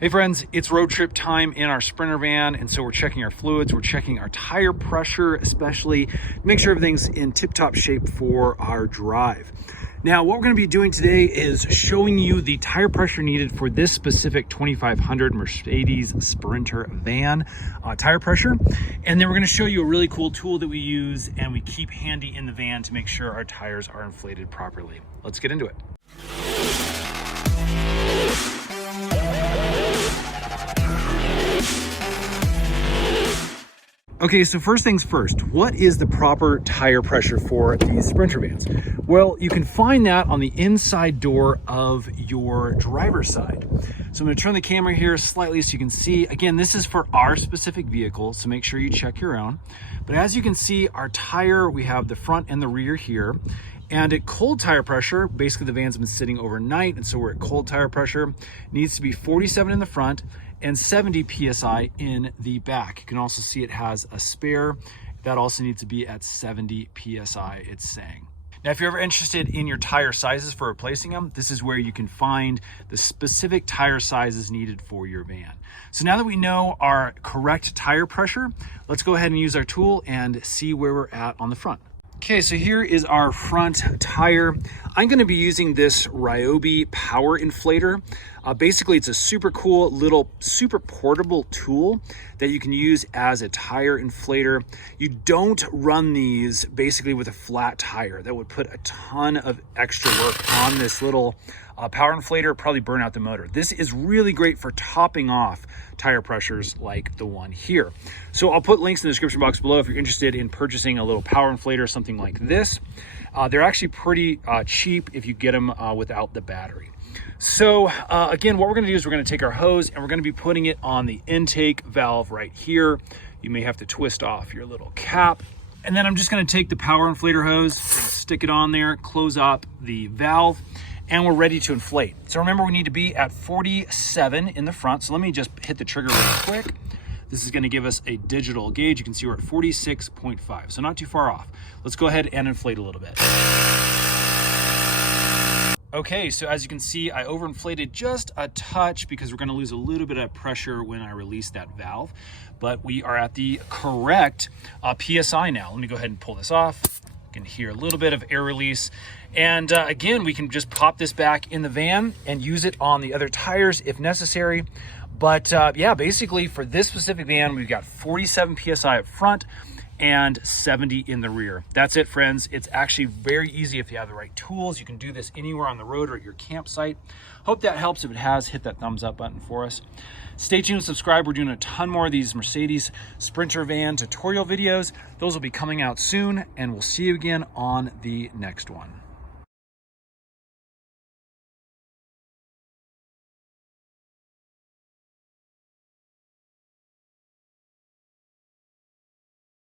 Hey friends, it's road trip time in our Sprinter van, and so we're checking our fluids, we're checking our tire pressure, especially to make sure everything's in tip-top shape for our drive. Now, what we're going to be doing today is showing you the tire pressure needed for this specific 2500 Mercedes Sprinter van tire pressure. And then we're going to show you a really cool tool that we use and we keep handy in the van to make sure our tires are inflated properly. Let's get into it. Okay, so first things first, what is the proper tire pressure for these Sprinter vans? Well, you can find that on the inside door of your driver's side. So I'm gonna turn the camera here slightly so you can see. Again, this is for our specific vehicle, so make sure you check your own. But as you can see, our tire, we have the front and the rear here. And at cold tire pressure, basically the van's been sitting overnight, and so we're at cold tire pressure. It needs to be 47 in the front and 70 PSI in the back. You can also see it has a spare. That also needs to be at 70 PSI, it's saying. Now, if you're ever interested in your tire sizes for replacing them, this is where you can find the specific tire sizes needed for your van. So now that we know our correct tire pressure, let's go ahead and use our tool and see where we're at on the front. Okay, so here is our front tire. I'm gonna be using this Ryobi power inflator. Basically, it's a super cool little, super portable tool that you can use as a tire inflator. You don't run these basically with a flat tire. That would put a ton of extra work on this little power inflator, probably burn out the motor. This is really great for topping off tire pressures like the one here. So I'll put links in the description box below if you're interested in purchasing a little power inflator, something like this. They're actually pretty cheap if you get them without the battery. So again, what we're gonna do is we're gonna take our hose and we're gonna be putting it on the intake valve right here. You may have to twist off your little cap. And then I'm just gonna take the power inflator hose, stick it on there, close up the valve, and we're ready to inflate. So remember, we need to be at 47 in the front. So let me just hit the trigger real quick. This is gonna give us a digital gauge. You can see we're at 46.5, so not too far off. Let's go ahead and inflate a little bit. Okay, so as you can see, I overinflated just a touch because we're gonna lose a little bit of pressure when I release that valve, but we are at the correct PSI now. Let me go ahead and pull this off. You can hear a little bit of air release. And again, we can just pop this back in the van and use it on the other tires if necessary. But yeah, basically for this specific van, we've got 47 PSI up front and 70 in the rear. That's it, friends. It's actually very easy if you have the right tools. You can do this anywhere on the road or at your campsite. Hope that helps. If it has, hit that thumbs up button for us. Stay tuned, subscribe. We're doing a ton more of these Mercedes Sprinter van tutorial videos. Those will be coming out soon, and we'll see you again on the next one.